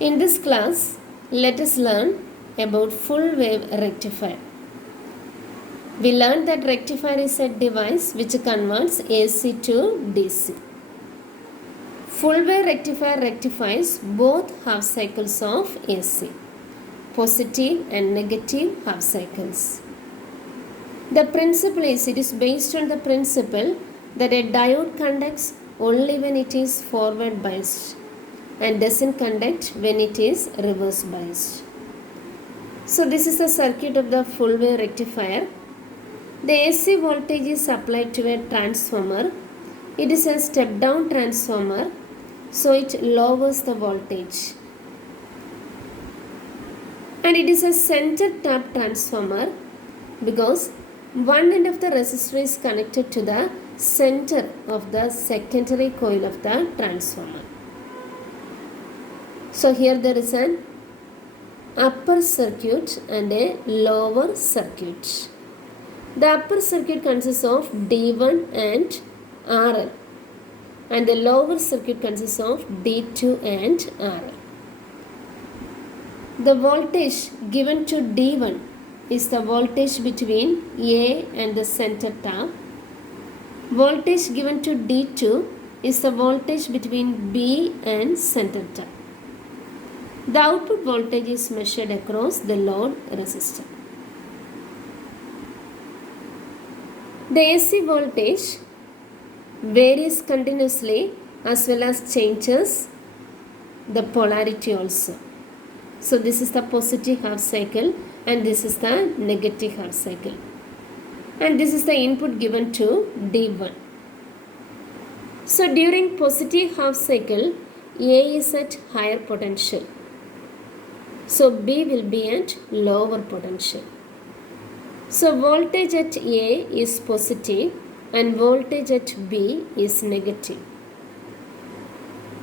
In this class, let us learn about full wave rectifier. We learned that rectifier is a device which converts AC to DC. Full wave rectifier rectifies both half cycles of AC, positive and negative half cycles. The principle is, it is based on the principle that a diode conducts only when it is forward biased and doesn't conduct when it is reverse biased. So this is the circuit of the full wave rectifier. The AC voltage is applied to a transformer. It is a step down transformer, so it lowers the voltage. And it is a center tap transformer because one end of the resistor is connected to the center of the secondary coil of the transformer. So here there is an upper circuit and a lower circuit. The upper circuit consists of D1 and RL, and the lower circuit consists of D2 and RL. The voltage given to D1 is the voltage between A and the center tap. Voltage given to D2 is the voltage between B and center tap. The output voltage is measured across the load resistor. The AC voltage varies continuously as well as changes the polarity also. So this is the positive half cycle and this is the negative half cycle. And this is the input given to D1. So during positive half cycle, A is at higher potential. So B will be at lower potential. So voltage at A is positive and voltage at B is negative.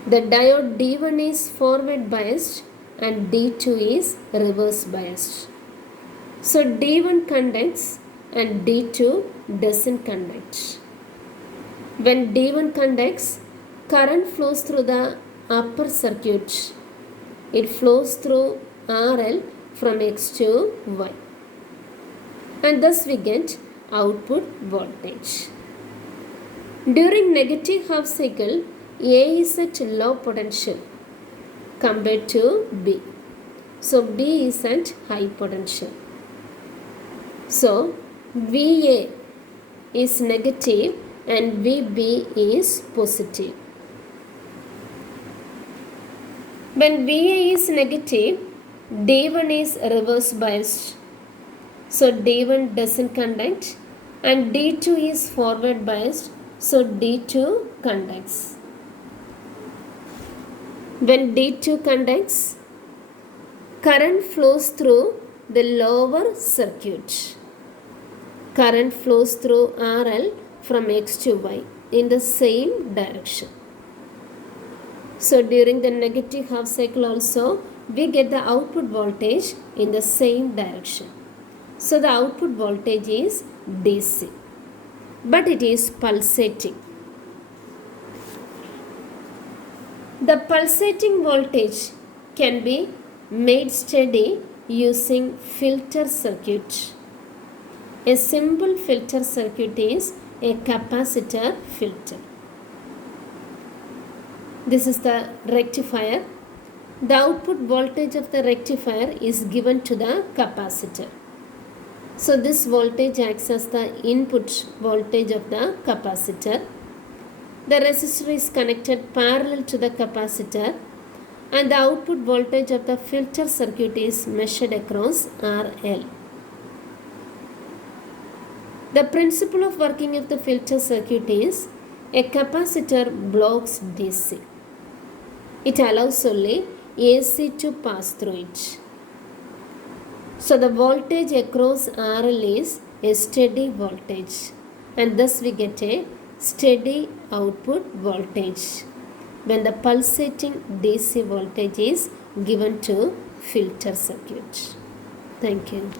The diode D1 is forward biased and D2 is reverse biased. So D1 conducts and D2 doesn't conduct. When D1 conducts, current flows through the upper circuit. It flows through RL from X to Y. And thus we get output voltage. During negative half cycle, A is at low potential compared to B. So B is at high potential. So VA is negative and VB is positive. When VA is negative, D1 is reverse biased. So D1 doesn't conduct and D2 is forward biased. So D2 conducts. When D2 conducts, current flows through the lower circuit. Current flows through RL from X to Y in the same direction. So during the negative half cycle also, we get the output voltage in the same direction. So the output voltage is DC, but it is pulsating. The pulsating voltage can be made steady using filter circuit. A simple filter circuit is a capacitor filter. This is the rectifier. The output voltage of the rectifier is given to the capacitor. So this voltage acts as the input voltage of the capacitor. The resistor is connected parallel to the capacitor and the output voltage of the filter circuit is measured across RL. The principle of working of the filter circuit is a capacitor blocks DC. It allows only AC to pass through it. So the voltage across RL is a steady voltage and thus we get a steady output voltage when the pulsating DC voltage is given to filter circuit. Thank you.